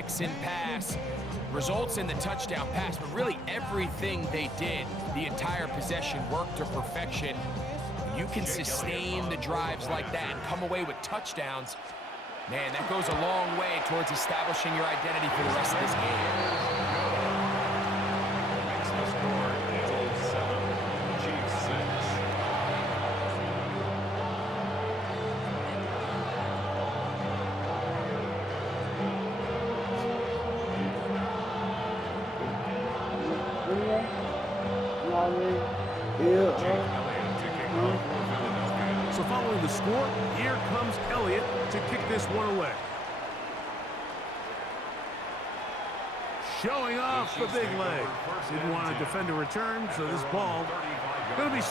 mix-and pass. Results in the touchdown pass, but really everything they did, the entire possession worked to perfection. You can sustain the drives like that and come away with touchdowns. Man, that goes a long way towards establishing your identity for the rest of this game. So following the score, here comes Elliott to kick this one away. Showing off the big leg. Didn't want to defend a return, so this ball going to be...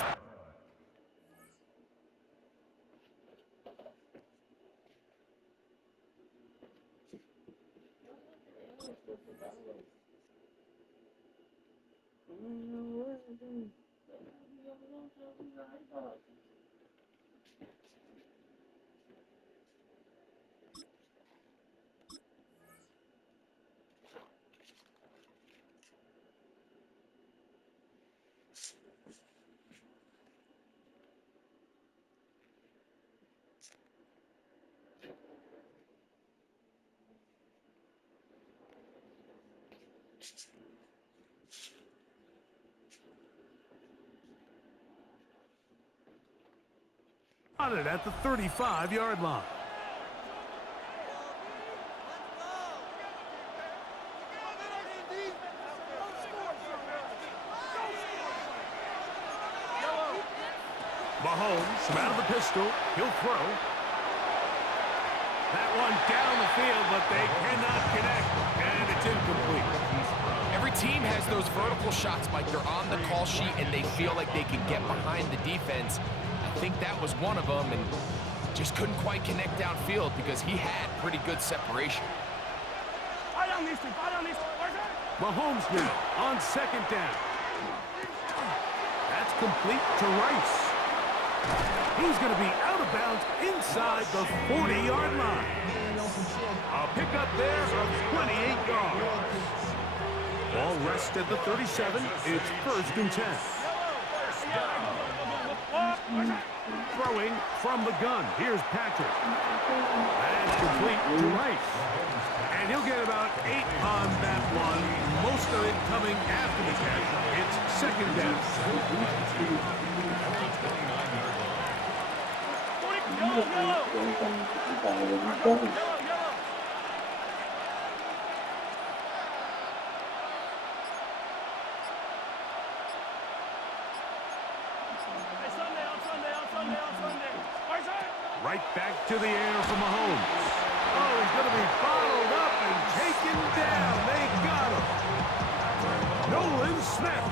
on it at the 35-yard line. Mahomes from out of the pistol. He'll throw. That one down the field, but they cannot connect, and it's incomplete. Every team has those vertical shots, Mike. They're on the call sheet, and they feel like they can get behind the defense. I think that was one of them, and just couldn't quite connect downfield because he had pretty good separation. Mahomes now on second down. That's complete to Rice. He's going to be out of bounds inside the 40-yard line. A pickup there of 28 yards. Ball rests at the 37. It's 1st and 10. Throwing from the gun. Here's Patrick. That's complete to Rice. And he'll get about 8 on that one. Most of it coming after the catch. It's 2nd down. Right back to the air for Mahomes. Oh, he's going to be bottled up and taken down. They got him. Nolan Smith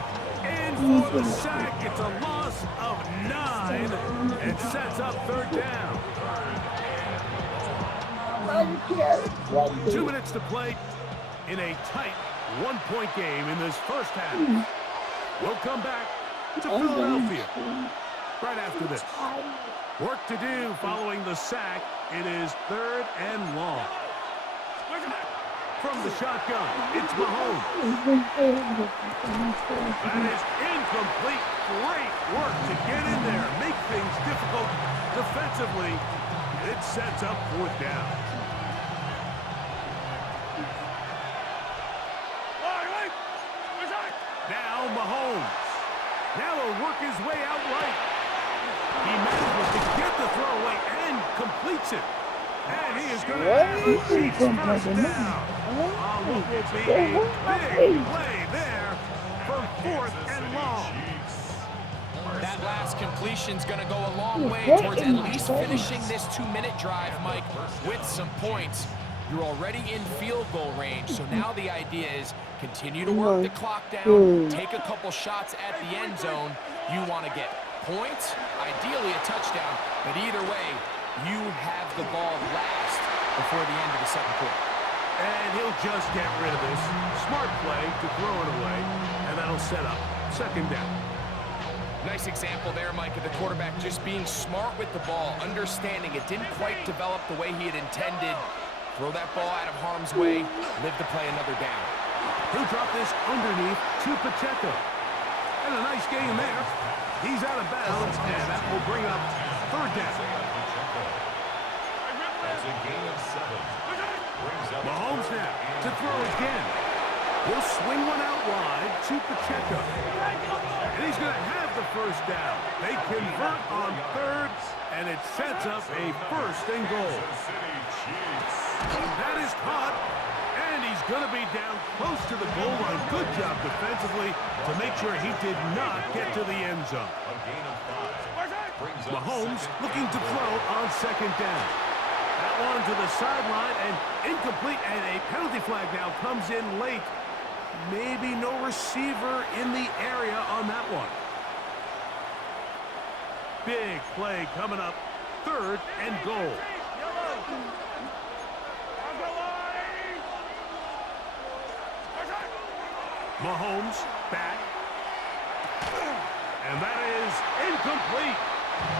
in for the sack. It's a loss of 9 and sets up 3rd down. 2 minutes to play in a tight 1-point game in this first half. We'll come back to Philadelphia right after this. Work to do following the sack. It is 3rd and long. From the shotgun, it's Mahomes. That is incomplete. Great work to get in there, make things difficult defensively. It sets up 4th down. Now Mahomes. Now he'll work his way out right. He manages to get the throw away and completes it. And he is going to have a Chiefs 1st down. What will be a big play there for 4th and long. That last completion's going to go a long way towards at least finishing this 2-minute drive, Mike, with some points. You're already in field goal range, so now the idea is continue to work the clock down, take a couple shots at the end zone. You want to get points, ideally a touchdown, but either way, you have the ball last before the end of the 2nd quarter. And he'll just get rid of this. Smart play to throw it away, and that'll set up 2nd down. Nice example there, Mike, of the quarterback just being smart with the ball, understanding it didn't quite develop the way he had intended. Throw that ball out of harm's way, live to play another down. He'll drop this underneath to Pacheco. And a nice gain there. He's out of bounds, and that will bring up third down. That's a gain of 7. Mahomes now to throw again. He'll swing one out wide to Pacheco. And he's going to have the first down. They convert on third, and it sets up a first and goal. That is caught, and he's going to be down close to the goal line. Good job defensively to make sure he did not get to the end zone. Mahomes looking to throw on second down. That one to the sideline and incomplete, and a penalty flag now comes in late. Maybe no receiver in the area on that one. Big play coming up, third and goal. Mahomes back. And that is incomplete.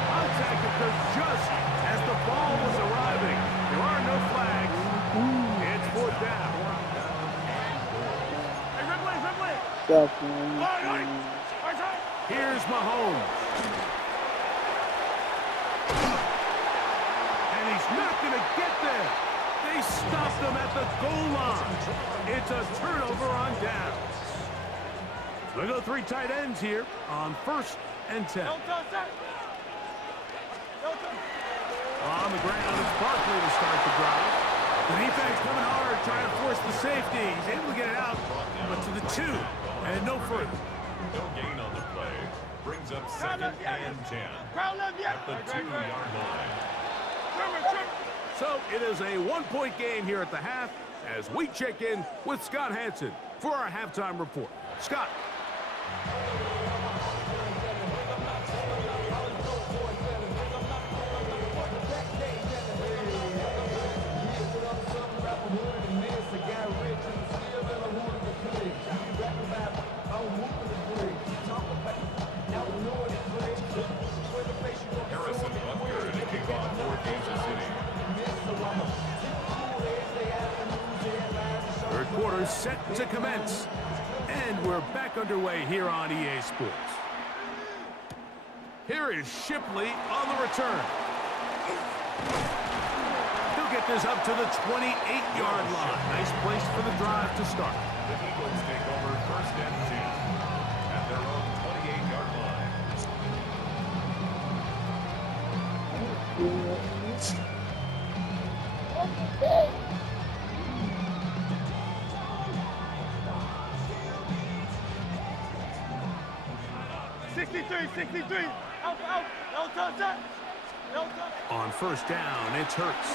Contact occurred just as the ball was arriving. There are no flags. It's fourth down. Here's Mahomes. And he's not going to get there. They stopped him at the goal line. It's a turnover on downs. So they go 3 tight ends here on 1st and 10. On the ground, it's Barkley to start the drive. The defense coming hard, trying to force the safety. He's able to get it out, but to the 2, and no further. No gain on the play. Brings up 2nd and 10 at the 2-yard line. So it is a 1-point game here at the half as we check in with Scott Hansen for our halftime report. Scott. Third quarter set to commence. And we're back underway here on EA Sports. Here is Shipley on the return. He'll get this up to the 28-yard line. Nice place for the drive to start. The Eagles take over 1st and 10 at their own 28-yard line. 63. Out. On 1st down, it's Hurts.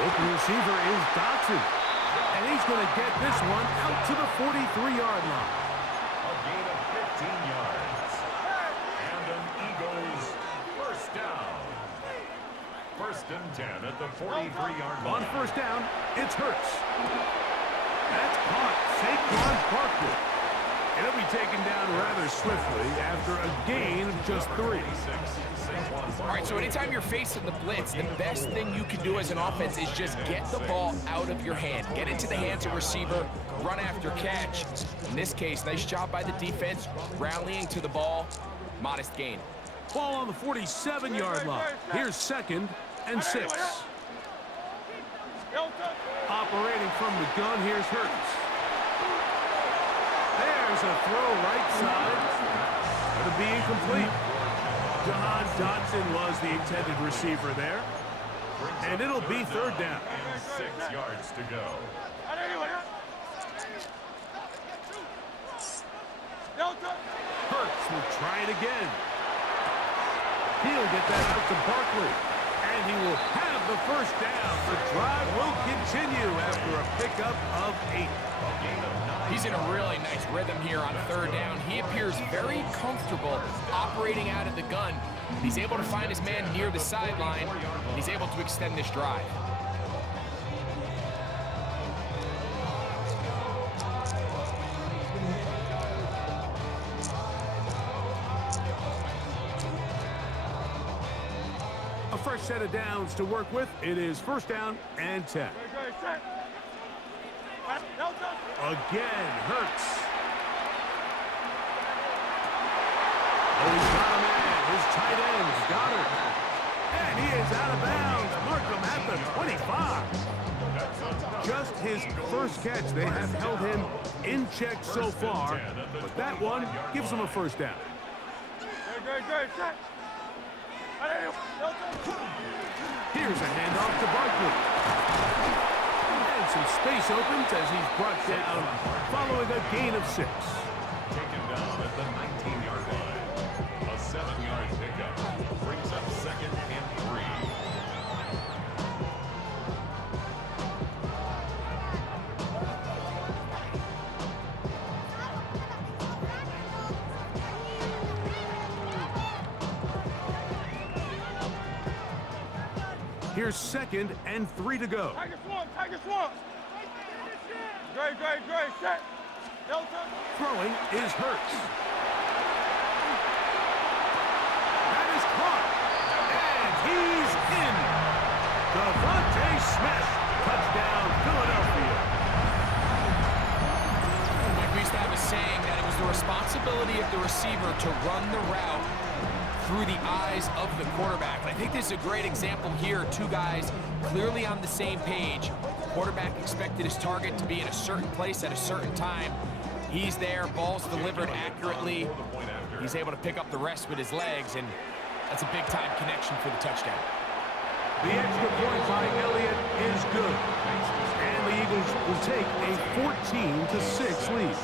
Open receiver is Dotson. And he's going to get this one out to the 43-yard line. A gain of 15 yards. And an Eagles first down. 1st and 10 at the 43-yard line. On 1st down, it's Hurts. That's caught. Saquon Barkley. It'll be taken down rather swiftly after a gain of just 3. All right, so anytime you're facing the blitz, the best thing you can do as an offense is just get the ball out of your hand. Get into the hands of receiver, run after catch. In this case, nice job by the defense, rallying to the ball. Modest gain. Ball on the 47-yard line. Here's 2nd and 6. Operating from the gun, here's Hurts. There's a throw right side. It'll be incomplete. John Dotson was the intended receiver there. And it'll be 3rd down. And 6 yards to go. Hurts will try it again. He'll get that out to Barkley. And he will have the first down. The drive will continue after a pickup of 8. He's in a really nice rhythm here on 3rd down. He appears very comfortable operating out of the gun. He's able to find his man near the sideline. He's able to extend this drive. fresh set of downs to work with. It is first down and 10. Great, set. Delta. Again, Hurts. Oh, he's got a man. His tight end's Goddard. And he is out of bounds. Mark him at the 25. Just his first catch. They have held him in check so far, but that one gives him a first down. Great, set. Here's a handoff to Barkley. And some space opens as he's brought down following a gain of 6. Taken down at the 19-yard line. A 7-yard pickup brings up second and 3. Here's second and 3 to go. Tiger Swamp. Great, set. Delta. Throwing is Hurts. That is caught. And he's in. Devontae Smith. Touchdown, Philadelphia. Like we used to have a saying that it was the responsibility of the receiver to run the route through the eyes of the quarterback. And I think this is a great example here. Two guys clearly on the same page. Quarterback expected his target to be in a certain place at a certain time. He's there, ball's delivered accurately. He's able to pick up the rest with his legs, and that's a big-time connection for the touchdown. The extra point by Elliott is good. And the Eagles will take a 14-6 lead.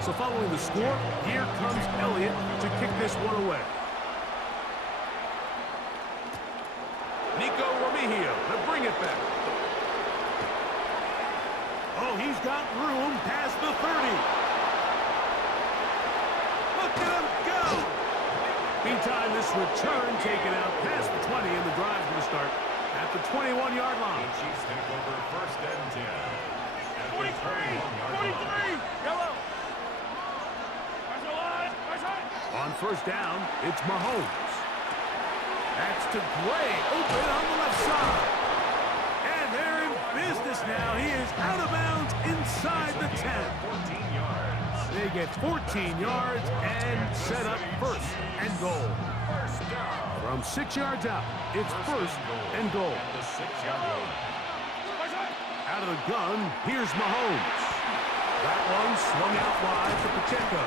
So following the score, here comes Elliott to kick this one away. Nico Remigio to bring it back. Oh, he's got room past the 30. Look at him go! Meantime, this return taken out past the 20, and the drive's going to start at the 21-yard line. Chiefs take over first and 10. At the 21-yard line. Yellow. On first down, it's Mahomes. That's to Gray, open on the left side. And they're in business now. He is out of bounds inside the 10. 14 yards. They get 14 yards and set up first and goal. First down. From 6 yards out, it's first and goal. At the 6-yard line. Out of the gun, here's Mahomes. That one swung out wide to Pacheco.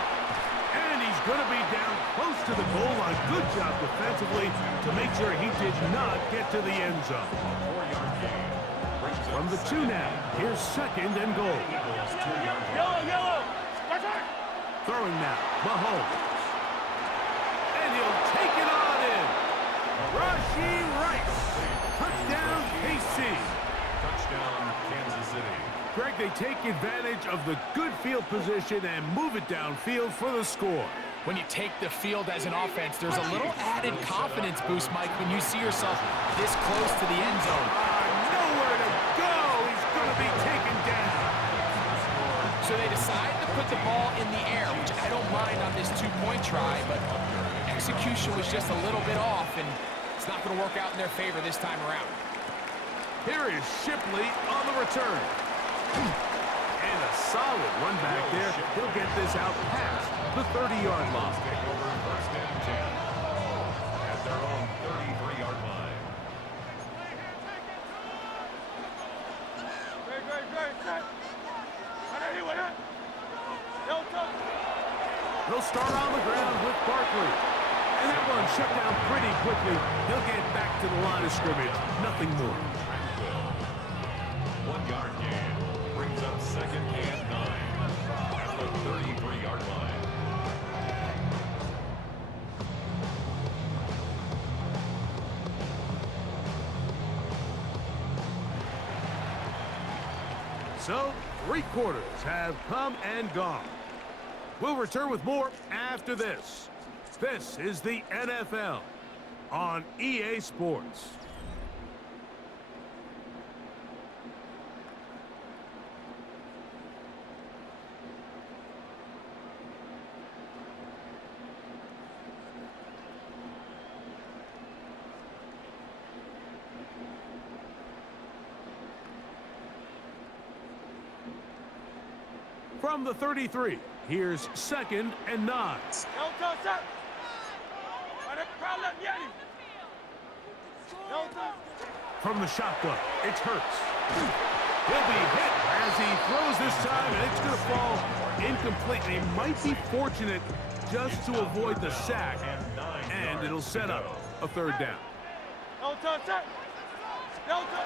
And he's going to be down close to the goal line. Good job defensively to make sure he did not get to the end zone. 4-yard gain. From the 2 now, here's second and goal. Eagles 2-yard line. Yellow. Throwing now, Mahomes. And he'll take it on in. Rashee Rice. Touchdown, KC. Touchdown, Kansas City. Greg, they take advantage of the good field position and move it downfield for the score. When you take the field as an offense, there's a little added confidence boost, Mike, when you see yourself this close to the end zone. Nowhere to go. He's going to be taken down. So they decide to put the ball in the air, which I don't mind on this 2-point try, but execution was just a little bit off, and it's not going to work out in their favor this time around. Here is Shipley on the return. And a solid run back there. He'll get this out past the 30-yard line. Take over first and 10 at their own 33-yard line. Great, set. Delta. They'll start on the ground with Barkley. And that one shut down pretty quickly. He'll get back to the line of scrimmage. Nothing more. 1-yard gain brings up second and 9 at the 33-yard line. So, 3 quarters have come and gone. We'll return with more after this. This is the NFL on EA Sports. From the 33, here's 2nd and 9. Elton, set. Crowd left Yeti. Elton. From the shotgun, it's Hurts. He'll be hit as he throws this time, and it's going to fall incomplete. He might be fortunate just to avoid the sack, and it'll set up a 3rd down. Elton, set. Elton.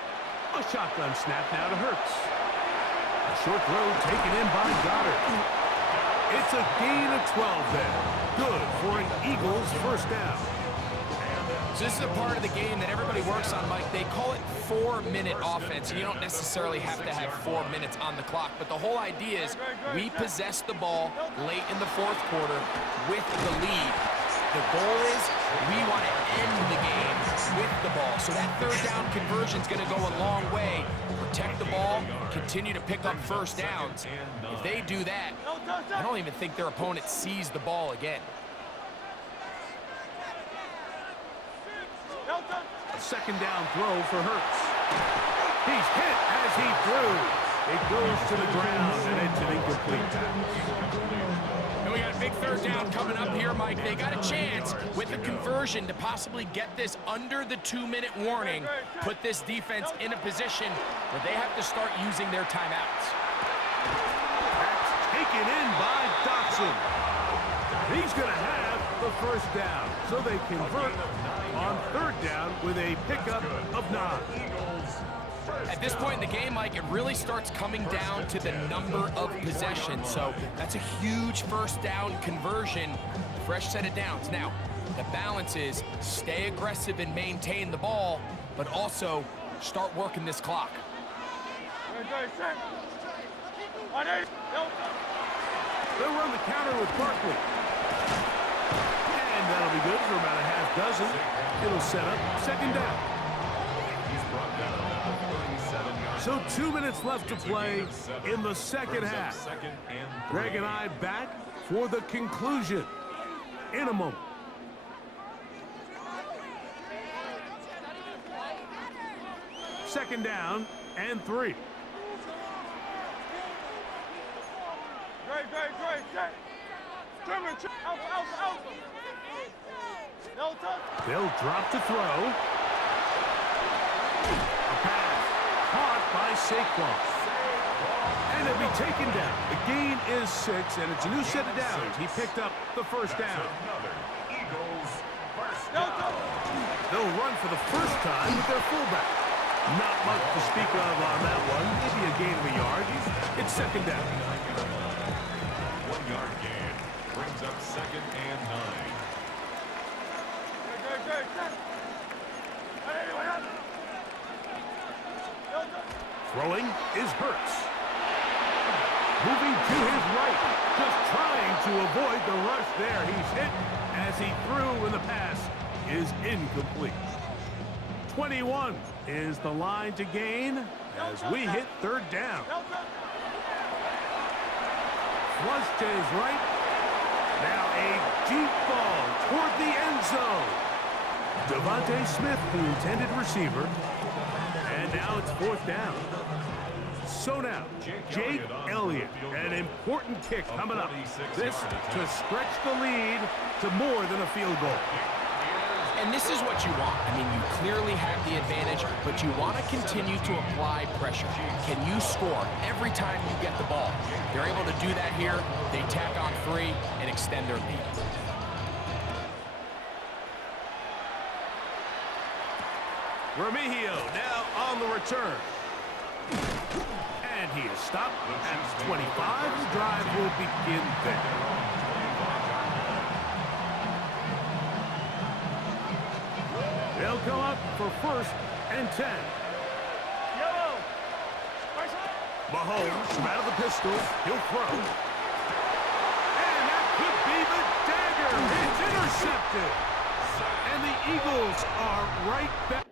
A shotgun snap now to Hurts. A short throw taken in by Goddard. It's a gain of 12 there. Good for an Eagles 1st down. So this is a part of the game that everybody works on, Mike. They call it 4-minute offense. You don't necessarily have to have 4 minutes on the clock, but the whole idea is we possess the ball late in the 4th quarter with the lead. The goal is we want to end the game with the ball. So that 3rd down conversion is going to go a long way. Protect the ball, continue to pick up 1st downs. If they do that, I don't even think their opponent sees the ball again. A 2nd down throw for Hurts. He's hit as he threw. It goes to the ground, and it's an incomplete pass. And we got a big 3rd down coming up here, Mike. They got a chance with the conversion to possibly get this under the 2-minute warning, put this defense in a position where they have to start using their timeouts. That's taken in by Dotson. He's going to have the 1st down, so they convert on 3rd down with a pickup of 9. At this point in the game, Mike, it really starts coming down to the number of possessions. So that's a huge 1st down conversion, fresh set of downs. Now, the balance is stay aggressive and maintain the ball, but also start working this clock. They'll run the counter with Barkley. And that'll be good for about a half dozen. It'll set up 2nd down. So 2 minutes left to play in the 2nd half. Greg and I back for the conclusion in a moment. Second down and 3. Great, set. Alpha. Elton. They'll drop to throw. A pass caught by Saquon. And it'll be taken down. The gain is 6, and it's a new set of downs. He picked up the 1st down. They'll run for the 1st time with their fullback. Not much to speak of on that one. Maybe a gain of a yard. It's 2nd down. 1-yard gain brings up 2nd and 9. Throwing is Hurts. Moving to his right, just trying to avoid the rush there. He's hit as he threw, and the pass is incomplete. 21 is the line to gain as we hit 3rd down. Flush to his right. Now a deep ball toward the end zone. Devontae Smith, the intended receiver. And now it's 4th down. So now, Jake Elliott, an important kick coming up. This to stretch the lead to more than a field goal. And this is what you want. I mean, you clearly have the advantage, but you want to continue to apply pressure. Can you score every time you get the ball? They're able to do that here. They tack on 3 and extend their lead. Remigio now on the return. And he is stopped at 25. The drive will begin there. They'll come up for 1st and 10. Mahomes from out of the pistol. He'll throw. And that could be the dagger. It's intercepted. And the Eagles are right back.